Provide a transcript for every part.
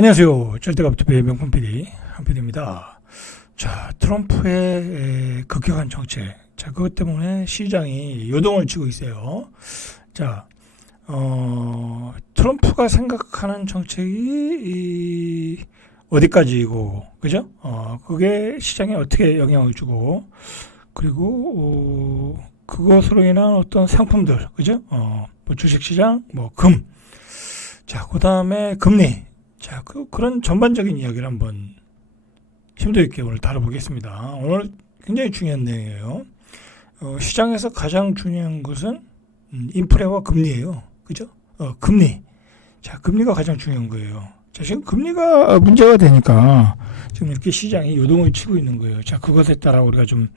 안녕하세요. 절대값TV의 명품 PD 한PD입니다. 자, 트럼프의 급격한 정책. 자, 그것 때문에 시장이 요동을 치고 있어요. 자, 트럼프가 생각하는 정책이 어디까지이고, 그죠? 그게 시장에 어떻게 영향을 주고, 그리고 그것으로 인한 어떤 상품들, 그죠? 뭐 주식시장, 뭐 금. 자, 그 다음에 금리. 자, 그런 전반적인 이야기를 한번 심도 있게 오늘 다뤄보겠습니다. 오늘 굉장히 중요한 내용이에요. 시장에서 가장 중요한 것은 인플레와 금리예요. 그죠? 금리. 자, 금리가 가장 중요한 거예요. 자, 지금 금리가 문제가 되니까 지금 이렇게 시장이 요동을 치고 있는 거예요. 자, 그것에 따라 우리가 좀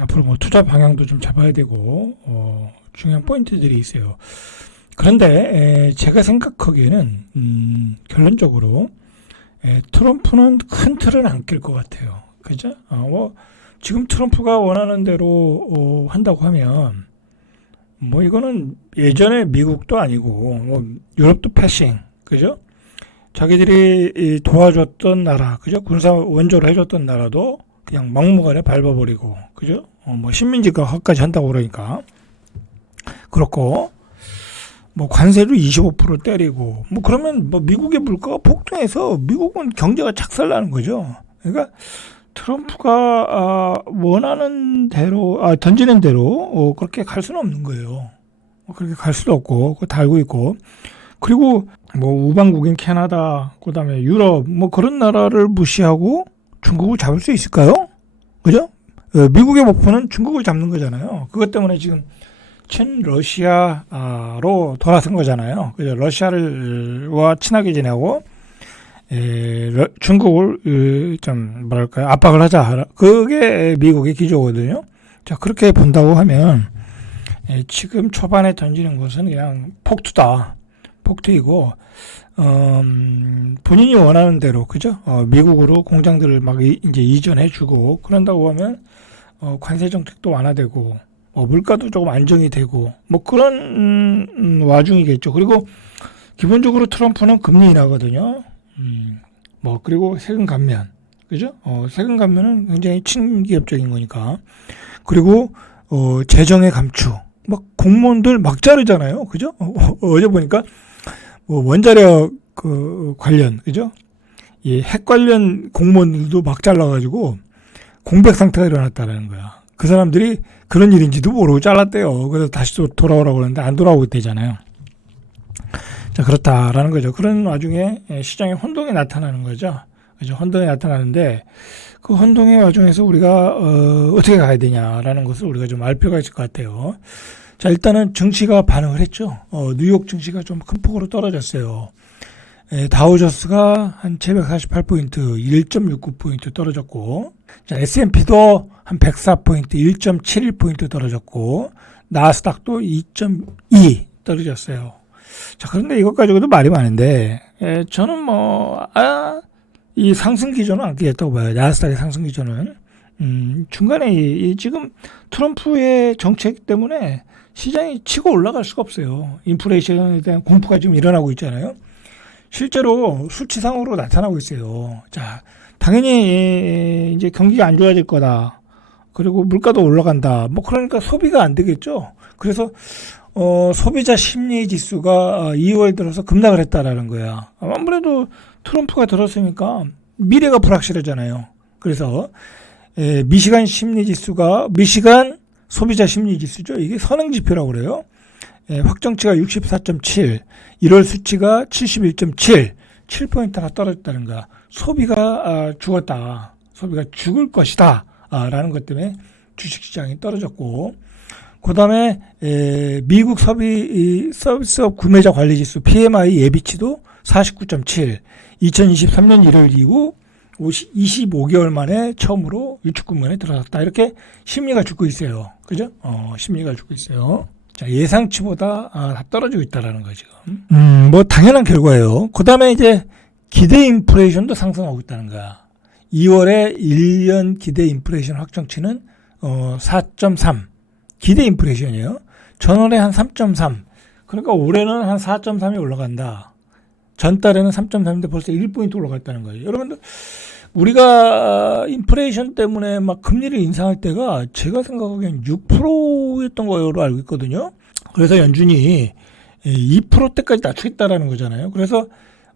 앞으로 뭐 투자 방향도 좀 잡아야 되고 중요한 포인트들이 있어요. 그런데 제가 생각하기에는 결론적으로 트럼프는 큰 틀은 안 낄 것 같아요. 그죠? 뭐 지금 트럼프가 원하는 대로 한다고 하면 뭐 이거는 예전에 미국도 아니고 뭐 유럽도 패싱, 그죠? 자기들이 도와줬던 나라, 그죠? 군사 원조를 해줬던 나라도 그냥 막무가내 밟아버리고, 그죠? 뭐 식민지화까지 한다고 그러니까 그렇고. 뭐 관세를 25% 때리고 뭐 그러면 뭐 미국의 물가가 폭등해서 미국은 경제가 착살나는 거죠. 그러니까 트럼프가 원하는 대로 던지는 대로 그렇게 갈 수는 없는 거예요. 그렇게 갈 수도 없고 그거 다 알고 있고, 그리고 뭐 우방국인 캐나다, 그다음에 유럽 뭐 그런 나라를 무시하고 중국을 잡을 수 있을까요? 그죠? 미국의 목표는 중국을 잡는 거잖아요. 그것 때문에 지금 친러시아로 돌아선 거잖아요. 그래서 러시아와 친하게 지내고 중국을 좀 뭐랄까요, 압박을 하자. 그게 미국의 기조거든요. 자, 그렇게 본다고 하면 지금 초반에 던지는 것은 그냥 폭투다. 폭투이고 본인이 원하는 대로, 그죠? 미국으로 공장들을 막 이제 이전해주고 그런다고 하면 관세 정책도 완화되고. 물가도 조금 안정이 되고 뭐 그런 와중이겠죠. 그리고 기본적으로 트럼프는 금리 인하거든요. 뭐 그리고 세금 감면, 그죠? 세금 감면은 굉장히 친기업적인 거니까. 그리고 재정의 감축. 막 공무원들 막 자르잖아요, 그죠? 어제 보니까 뭐 원자력 관련, 그죠? 이 핵 관련 공무원들도 막 잘라가지고 공백 상태가 일어났다는 거야. 그 사람들이 그런 일인지도 모르고 잘랐대요. 그래서 다시 돌아오라고 그러는데 안 돌아오고 있대잖아요. 자, 그렇다라는 거죠. 그런 와중에 시장에 혼동이 나타나는 거죠. 그죠? 혼동이 나타나는데 그 혼동의 와중에서 우리가 어떻게 가야 되냐라는 것을 우리가 좀 알 필요가 있을 것 같아요. 자, 일단은 증시가 반응을 했죠. 뉴욕 증시가 좀 큰 폭으로 떨어졌어요. 다우저스가 한 748포인트, 1.69포인트 떨어졌고, 자, S&P도 한 104포인트, 1.71포인트 떨어졌고, 나스닥도 2.2 떨어졌어요. 자, 그런데 이것 가지고도 말이 많은데, 저는 이 상승 기조는 안 깨졌다고 봐요. 나스닥의 상승 기조는. 중간에 지금 트럼프의 정책 때문에 시장이 치고 올라갈 수가 없어요. 인플레이션에 대한 공포가 지금 일어나고 있잖아요. 실제로 수치상으로 나타나고 있어요. 자, 당연히 이제 경기가 안 좋아질 거다. 그리고 물가도 올라간다. 뭐 그러니까 소비가 안 되겠죠. 그래서 소비자 심리 지수가 2월 들어서 급락을 했다라는 거야. 아무래도 트럼프가 들었으니까 미래가 불확실하잖아요. 그래서 미시간 소비자 심리 지수죠. 이게 선행 지표라고 그래요. 확정치가 64.7, 1월 수치가 71.7, 7포인트가 떨어졌다는 거야. 소비가 죽었다. 소비가 죽을 것이다. 라는 것 때문에 주식시장이 떨어졌고, 그 다음에 미국 서비스업 구매자 관리지수 PMI 예비치도 49.7, 2023년 1월 이후 25개월 만에 처음으로 유축구문에 들어섰다. 이렇게 심리가 죽고 있어요. 그죠? 심리가 죽고 있어요. 자, 예상치보다 다 떨어지고 있다라는 거죠. 뭐 당연한 결과예요. 그 다음에 이제 기대 인플레이션도 상승하고 있다는 거야. 2월에 1년 기대 인플레이션 확정치는 4.3. 기대 인플레이션이에요. 전월에 한 3.3. 그러니까 올해는 한 4.3이 올라간다. 전달에는 3.3인데 벌써 1포인트 올라갔다는 거예요. 여러분들, 우리가 인플레이션 때문에 막 금리를 인상할 때가 제가 생각하기엔 6%였던 거로 알고 있거든요. 그래서 연준이 2%대까지 낮추겠다라는 거잖아요. 그래서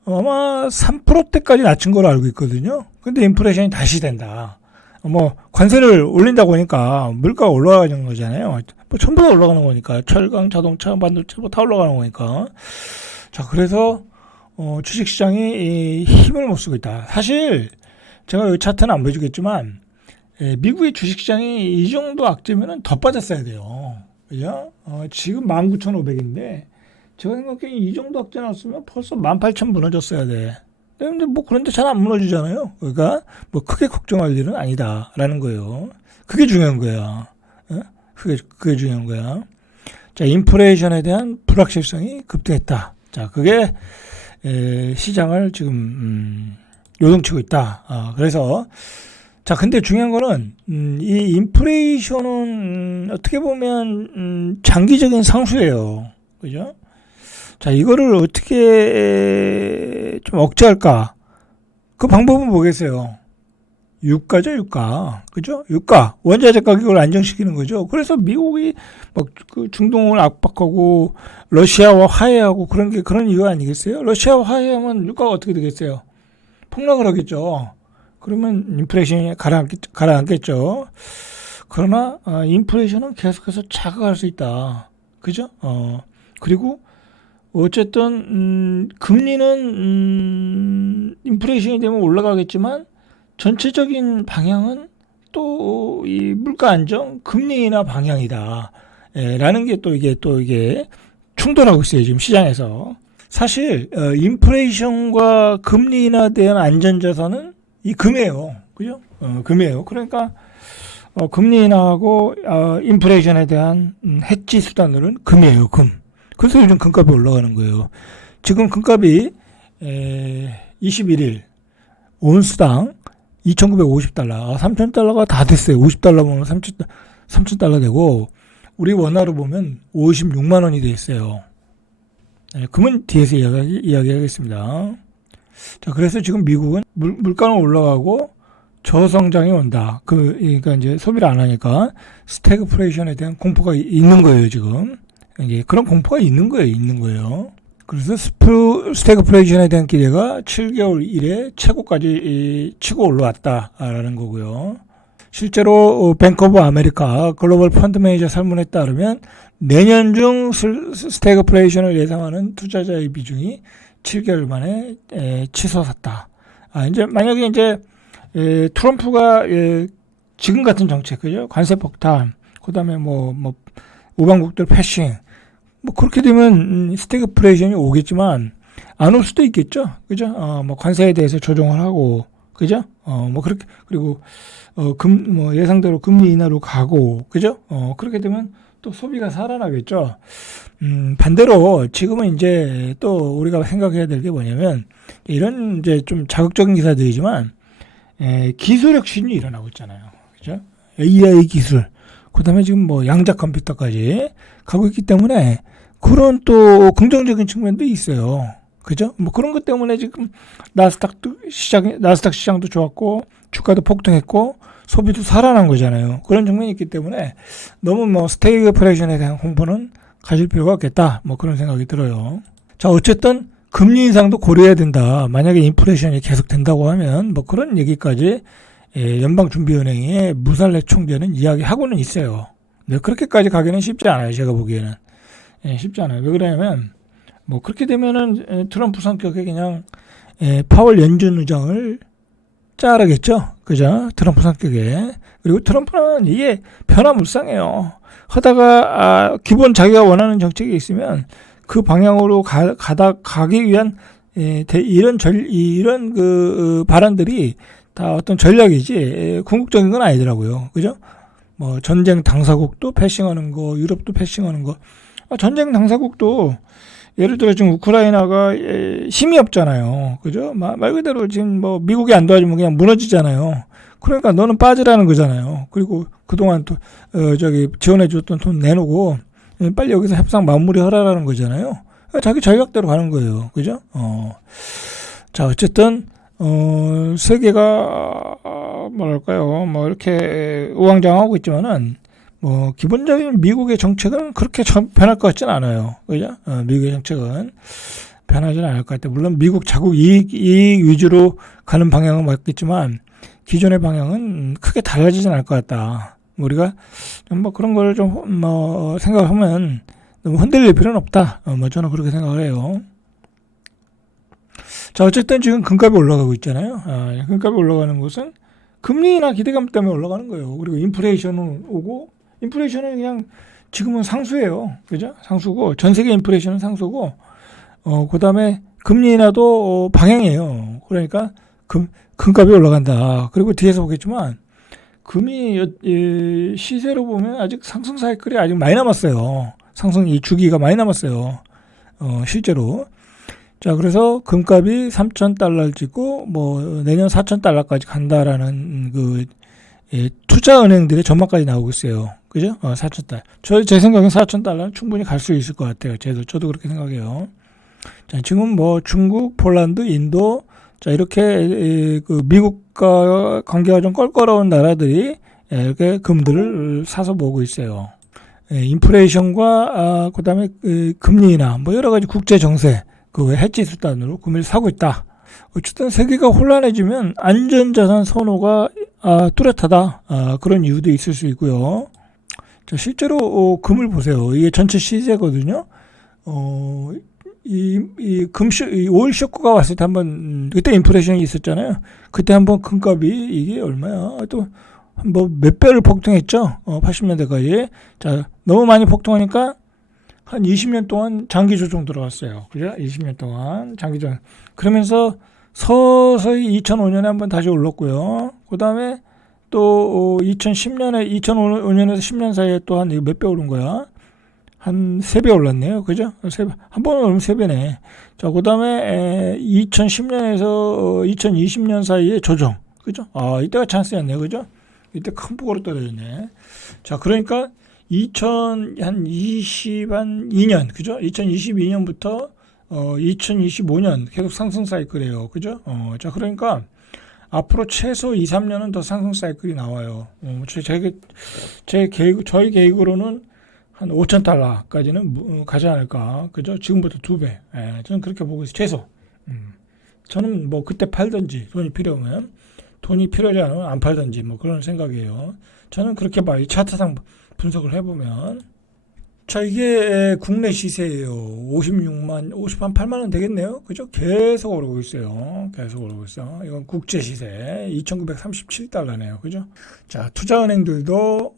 아마 3%대까지 낮춘 걸로 알고 있거든요. 근데 인플레이션이 다시 된다. 뭐 관세를 올린다고 하니까 물가가 올라가는 거잖아요. 뭐 전부 다 올라가는 거니까. 철강, 자동차, 반도체 뭐 다 올라가는 거니까. 자, 그래서 주식시장이 힘을 못 쓰고 있다. 사실 제가 이 차트는 안 보여주겠지만 미국의 주식시장이 이 정도 악재면은 더 빠졌어야 돼요. 그죠? 지금 19,500인데 제가 생각해 이 정도 악재 났으면 벌써 18,000 무너졌어야 돼. 근데 뭐 그런데 잘 안 무너지잖아요. 그러니까 뭐 크게 걱정할 일은 아니다라는 거예요. 그게 중요한 거야. 그게 중요한 거야. 자, 인플레이션에 대한 불확실성이 급등했다. 자, 그게 시장을 지금 요동치고 있다. 그래서 자, 근데 중요한 거는 이 인플레이션은 어떻게 보면 장기적인 상수예요. 그죠? 자, 이거를 어떻게 좀 억제할까? 그 방법은 뭐겠어요? 유가죠, 유가. 그죠? 유가. 원자재 가격을 안정시키는 거죠. 그래서 미국이 막 그 중동을 압박하고 러시아와 화해하고 그런 게 그런 이유 아니겠어요? 러시아와 화해하면 유가가 어떻게 되겠어요? 폭락을 하겠죠. 그러면 인플레이션이 가라앉겠죠. 그러나 인플레이션은 계속해서 자극할 수 있다. 그죠? 그리고 어쨌든 금리는 인플레이션이 되면 올라가겠지만 전체적인 방향은 또 이 물가 안정, 금리 인하 방향이다. 라는 게 또 이게 충돌하고 있어요. 지금 시장에서. 사실 인플레이션과 금리 인하에 대한 안전자산은 이 금이에요. 그죠? 금이에요. 그러니까 금리 인하하고 인플레이션에 대한 해지 수단으로는 금이에요. 금. 그래서 요즘 금값이 올라가는 거예요. 지금 금값이 21일 온스당 2,950달러, 3,000달러가 다 됐어요. 50달러 보면 3,000달러 되고 우리 원화로 보면 56만 원이 돼 있어요. 금은 뒤에서 이야기하겠습니다. 자, 그래서 지금 미국은 물가는 올라가고 저성장이 온다. 그러니까 이제 소비를 안 하니까 스태그플레이션에 대한 공포가 있는 거예요, 지금. 이게 그런 공포가 있는 거예요. 그래서 스태그플레이션에 대한 기대가 7개월 이래 최고까지 치고 올라왔다라는 거고요. 실제로 뱅크 오브 아메리카 글로벌 펀드 매니저 설문에 따르면 내년 중 스태그플레이션을 예상하는 투자자의 비중이 7개월 만에 치솟았다. 이제 만약에 이제 트럼프가 지금 같은 정책, 그죠? 관세 폭탄, 그다음에 뭐 우방국들 패싱, 뭐 그렇게 되면 스태그플레이션이 오겠지만 안 올 수도 있겠죠, 그죠? 뭐 관세에 대해서 조정을 하고, 그죠? 뭐 그렇게 그리고 예상대로 금리 인하로 가고, 그죠? 그렇게 되면 또 소비가 살아나겠죠. 반대로 지금은 이제 또 우리가 생각해야 될 게 뭐냐면 이런 이제 좀 자극적인 기사들이지만 기술 혁신이 일어나고 있잖아요, 그죠? AI 기술, 그다음에 지금 뭐 양자 컴퓨터까지 가고 있기 때문에 그런 또 긍정적인 측면도 있어요. 그죠? 뭐 그런 것 때문에 지금 나스닥 시장도 좋았고 주가도 폭등했고 소비도 살아난 거잖아요. 그런 측면이 있기 때문에 너무 뭐 스태그플레이션에 대한 공포는 가질 필요가 없겠다. 뭐 그런 생각이 들어요. 자, 어쨌든 금리 인상도 고려해야 된다. 만약에 인플레이션이 계속 된다고 하면 뭐 그런 얘기까지 연방준비은행의 무살레 총재는 이야기하고는 있어요. 근데 그렇게까지 가기는 쉽지 않아요. 제가 보기에는. 쉽지 않아요. 왜 그러냐면 뭐 그렇게 되면은 트럼프 성격에 그냥 파월 연준 의장을 자르겠죠. 그죠? 트럼프 성격에. 그리고 트럼프는 이게 변화무쌍해요. 하다가 기본 자기가 원하는 정책이 있으면 그 방향으로 가기 위한 이런 그 발언들이 다 어떤 전략이지 궁극적인 건 아니더라고요. 그죠? 뭐 전쟁 당사국도 패싱하는 거, 유럽도 패싱하는 거. 전쟁 당사국도 예를 들어 지금 우크라이나가 힘이 없잖아요. 그죠? 말 그대로 지금 뭐 미국이 안 도와주면 그냥 무너지잖아요. 그러니까 너는 빠지라는 거잖아요. 그리고 그동안 또 지원해 줬던 돈 내놓고 빨리 여기서 협상 마무리하라라는 거잖아요. 자기 전략대로 가는 거예요. 그죠? 자, 어쨌든, 세계가, 뭐랄까요, 뭐, 이렇게 우왕좌왕하고 있지만은, 뭐, 기본적인 미국의 정책은 그렇게 변할 것 같지는 않아요. 그죠? 미국의 정책은 변하지는 않을 것 같아요. 물론, 미국 자국 이익 위주로 가는 방향은 맞겠지만, 기존의 방향은 크게 달라지진 않을 것 같다. 우리가 좀 뭐 그런 걸 좀, 뭐, 생각하면 너무 흔들릴 필요는 없다. 뭐, 저는 그렇게 생각을 해요. 자, 어쨌든 지금 금값이 올라가고 있잖아요. 금값이 올라가는 것은 금리나 기대감 때문에 올라가는 거예요. 그리고 인플레이션은 오고, 인플레이션은 그냥 지금은 상수예요. 그죠? 상수고, 전 세계 인플레이션은 상수고, 그 다음에 금리 인하도 방향이에요. 그러니까 금값이 올라간다. 그리고 뒤에서 보겠지만, 금이 시세로 보면 아직 상승 사이클이 아직 많이 남았어요. 상승 이 주기가 많이 남았어요. 실제로. 자, 그래서 금값이 3,000달러를 찍고 뭐 내년 4,000달러까지 간다라는 투자은행들의 전망까지 나오고 있어요. 그죠? 4,000달러. 제 생각엔 4,000달러는 충분히 갈 수 있을 것 같아요. 저도 그렇게 생각해요. 자, 지금 뭐 중국, 폴란드, 인도, 자, 이렇게 그 미국과 관계가 좀 껄끄러운 나라들이 이렇게 금들을 사서 모으고 있어요. 인플레이션과 그다음에 금리 인하, 뭐 여러 가지 국제 정세, 그 해지 수단으로 금을 사고 있다. 어쨌든 세계가 혼란해지면 안전자산 선호가 뚜렷하다. 그런 이유도 있을 수 있고요. 자, 실제로 금을 보세요. 이게 전체 시세거든요. 이 오일 쇼크가 왔을 때 한번 그때 인플레이션이 있었잖아요. 그때 한번 금값이 이게 얼마야? 또 뭐 몇 배를 폭등했죠. 80년대까지. 자, 너무 많이 폭등하니까 한 20년 동안 장기 조정 들어갔어요. 그죠? 20년 동안 장기 조정. 그러면서 서서히 2005년에 한번 다시 올랐고요. 그다음에 또 2010년에서 10년 사이에 또 한 몇 배 오른 거야? 한 3배 올랐네요. 그죠? 한 번 오르면 3배네. 자, 그 다음에 2010년에서 2020년 사이에 조정. 그죠? 이때가 찬스였네요. 그죠? 이때 큰 폭으로 떨어졌네. 자, 그러니까 2022년, 그죠? 2022년부터 2025년 계속 상승 사이클이에요. 그죠? 자, 그러니까 앞으로 최소 2, 3년은 더 상승 사이클이 나와요. 저희 계획으로는 한 5,000달러까지는 가지 않을까. 그죠? 지금부터 2배. 저는 그렇게 보고 있어요. 최소. 저는 뭐 그때 팔든지 돈이 필요하면 돈이 필요하지 않으면 안 팔든지 뭐 그런 생각이에요. 저는 그렇게 봐요. 이 차트상 분석을 해보면. 자, 이게 국내 시세예요. 58만 원 되겠네요. 그죠? 계속 오르고 있어요. 계속 오르고 있어. 이건 국제 시세 2,937달러네요. 그죠? 자, 투자은행들도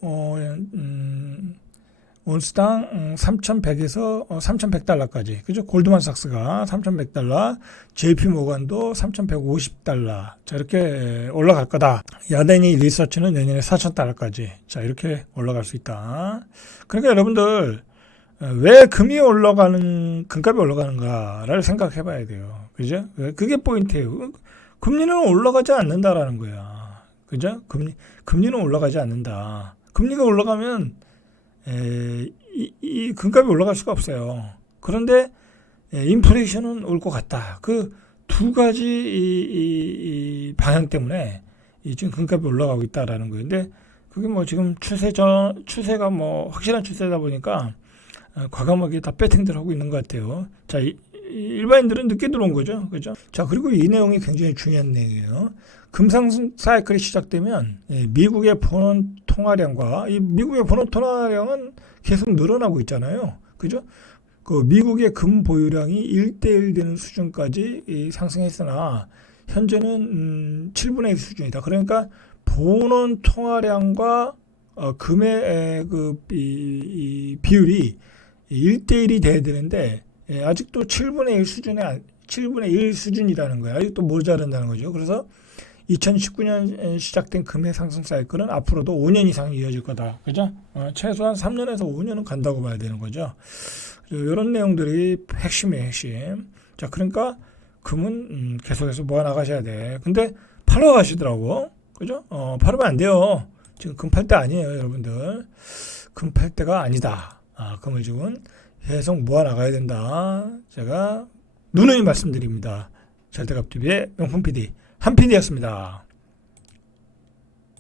온스당 3,100에서 3,100달러까지. 그죠? 골드만삭스가 3,100달러, JP 모건도 3,150달러. 자, 이렇게 올라갈 거다. 야데니 리서치는 내년에 4,000달러까지. 자, 이렇게 올라갈 수 있다. 그러니까 여러분들 왜 금값이 올라가는가를 생각해 봐야 돼요. 그죠? 그게 포인트예요. 금리는 올라가지 않는다라는 거야. 그죠? 금리는 올라가지 않는다. 금리가 올라가면 이 금값이 올라갈 수가 없어요. 그런데 인플레이션은 올 것 같다. 그 두 가지 이 방향 때문에 지금 금값이 올라가고 있다라는 거예요. 근데 그게 뭐 지금 추세가 뭐 확실한 추세다 보니까 과감하게 다 배팅들 하고 있는 것 같아요. 자, 일반인들은 늦게 들어온 거죠. 그죠? 자, 그리고 이 내용이 굉장히 중요한 내용이에요. 금상승 사이클이 시작되면 미국의 본원 통화량과 이 미국의 본원 통화량은 계속 늘어나고 있잖아요. 그죠? 그 미국의 금 보유량이 1대1 되는 수준까지 상승했으나 현재는 7분의 1 수준이다. 그러니까 본원 통화량과 금의 이 비율이 1대1이 돼야 되는데 아직도 7분의 1 수준이라는 거야. 아직도 모자란다는 거죠. 그래서 2019년 시작된 금의 상승 사이클은 앞으로도 5년 이상 이어질 거다. 그죠? 최소한 3년에서 5년은 간다고 봐야 되는 거죠. 이런 내용들이 핵심이에요, 핵심. 자, 그러니까 금은 계속해서 모아 나가셔야 돼. 근데 팔러 가시더라고. 그죠? 팔으면 안 돼요. 지금 금 팔 때 아니에요, 여러분들. 금 팔 때가 아니다. 금을 지금 계속 모아 나가야 된다. 제가 누누이 말씀드립니다. 잘돼갑TV의 명품 PD 한 PD였습니다.